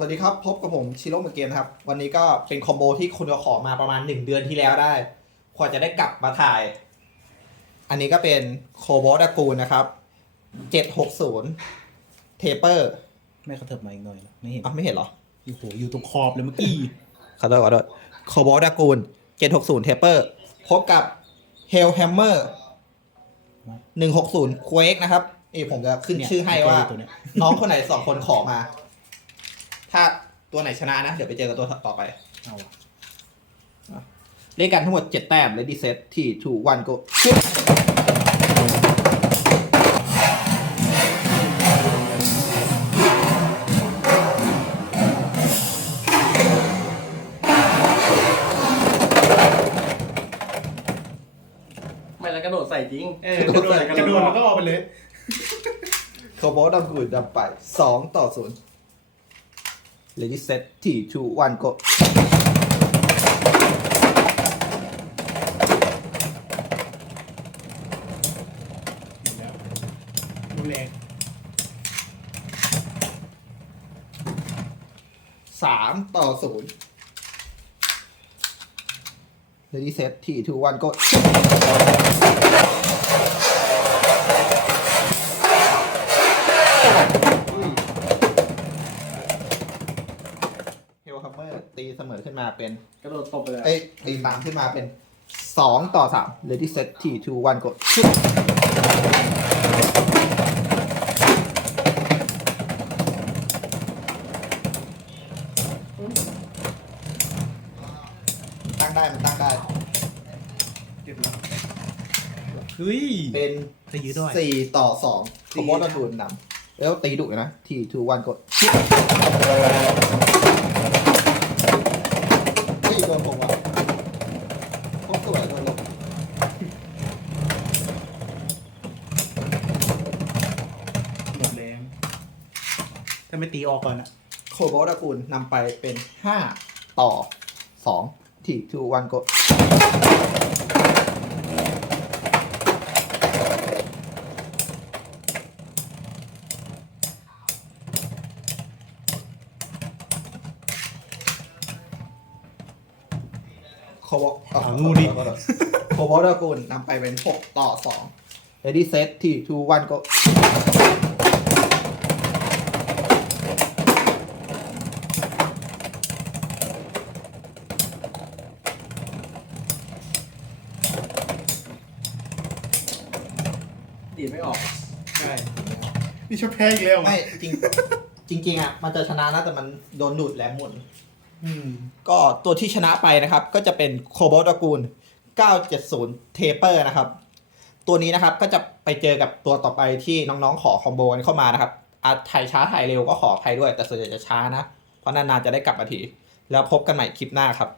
สวัสดีครับ พบกับผมชิโร่เมอร์เกมนะครับ วันนี้ก็เป็นคอมโบที่คุณก็ขอมาประมาณ 1 เดือนที่แล้วได้กว่าจะได้กลับมาถ่าย อันนี้ก็เป็นโคโบดากูลนะครับ 760 เทเปอร์ไม่กระเถิบมาอีกหน่อยเหรอไม่เห็นอะไม่เห็นเหรอโอ้โหอยู่ตรงขอบเลยเมื่อกี้ขอโทษขอโทษโคโบดากูล760 เทเปอร์ พบกับ Hellhammer 160 Quake นะครับเอ้ผมจะขึ้นชื่อให้ว่าตัวเนี้ยน้องคนไหนสองคนขอมา ถ้าตัวไหนชนะนะ เดี๋ยวไปเจอกับตัวต่อไป เอาวะเล่นกันทั้งหมด 7 แต้มเลดี้เซตที่ทูวันโกชุดไม่แล้วกระโดดใส่จริงเออกระโดดกระโดดมันก็ออกไปเลยโคโบดังกูดำไป 2 ต่อ 0 เลดี้เซตที่ทูวันโกดูแรง3ต่อ0เลดี้เซตที่ทูวันโกเฮลคัมเมอร์ ตีเสมอขึ้นมาเป็นกระโดดตบไปเลยเอ้ยตีตามขึ้นมาเป็นสองต่อสามเลดี้เซตที่ทูวันกดตั้งได้มันตั้งได้ เก็บแล้วเฮ้ยเป็นจะยืดด้วย สี่ต่อสองคอมโบตทูนนำแล้วตีดุอยู่นะที่ทูวันกดเฮ้ ยโดนผมว่ะโคตรสวยโดนลงหมดแรงถ้าไม่ตีออกก่อนอะโคโบตระกูลนำไปเป็น5ต่อ2ที่ทูวันก โคโบอะโคโบตระกูลนำไปเป็น 6 ต่อ2 Ready set ที่ทูวันกดดีดไม่ออก ใช่ นี่ชอบแพ้อีกแล้วไม่จริง จริงๆอะ มันจะชนะนะแต่มันโดนดูดแรงหมด อืมก็ตัวที่ชนะไปนะครับ ก็จะเป็นโคบอลตระกูล 970 เทเปอร์นะครับ ตัวนี้นะครับก็จะไปเจอกับตัวต่อไปที่น้องๆขอคอมโบกันเข้ามานะครับอาจถ่ายช้าถ่ายเร็วก็ขอไทยด้วย แต่ส่วนใหญ่จะช้านะ เพราะนานๆจะได้กลับมาที แล้วพบกันใหม่คลิปหน้าครับ